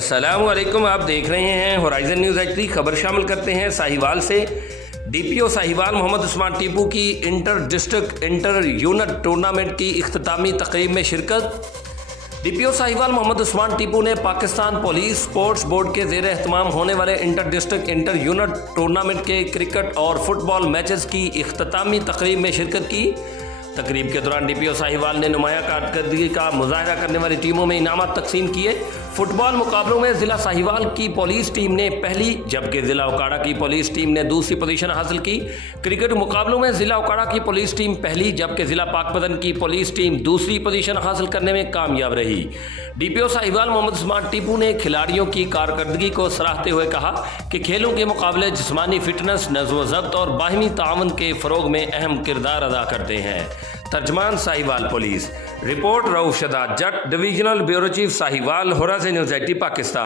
अस्सलामुअलैकुम, आप देख रहे हैं होराइजन न्यूज़ एच3। खबर शामिल करते हैं साहिवाल से। डीपीओ साहिवाल मोहम्मद उस्मान टीपू की inter district inter unit tournament की इख्तितामी तकरीब में शिरकत। डीपीओ साहिवाल मोहम्मद उस्मान टीपू ने पाकिस्तान पुलिस स्पोर्ट्स बोर्ड के ज़ेर एहतमाम होने वाले inter district inter unit tournament के क्रिकेट और फुटबॉल मैचेस की इख्तितामी तकरीब में शिरकत की। तकरीब के दौरान डीपीओ साहिवाल ने नुमाया कारकर्दगी का मुजाहरा करने वाली टीमों में इनामात तकसीम किए। फुटबॉल मुकाबलों में ज़िला साहिवाल की पुलिस टीम ने पहली, जबकि ज़िला ओकाड़ा की पुलिस टीम ने दूसरी पोजीशन हासिल की। क्रिकेट मुकाबलों में ज़िला ओकाड़ा की पुलिस टीम पहली, जबकि ज़िला पाकपतन की पुलिस टीम दूसरी पोजीशन हासिल करने में कामयाब रही। डीपीओ साहिवाल मोहम्मद उस्मान टीपू ने खिलाड़ियों की कारकर्दगी को सराहते हुए कहा कि खेलों के मुकाबले जिस्मानी फिटनेस, नज़्म ज़ब्त और बाहमी ताउन के फ़रोग में अहम किरदार अदा करते हैं। तर्जमान Sahiwal police. Report Rauf Shadad Jatt, divisional bureau chief Sahiwal, Horizon News एच3 पाकिस्तान।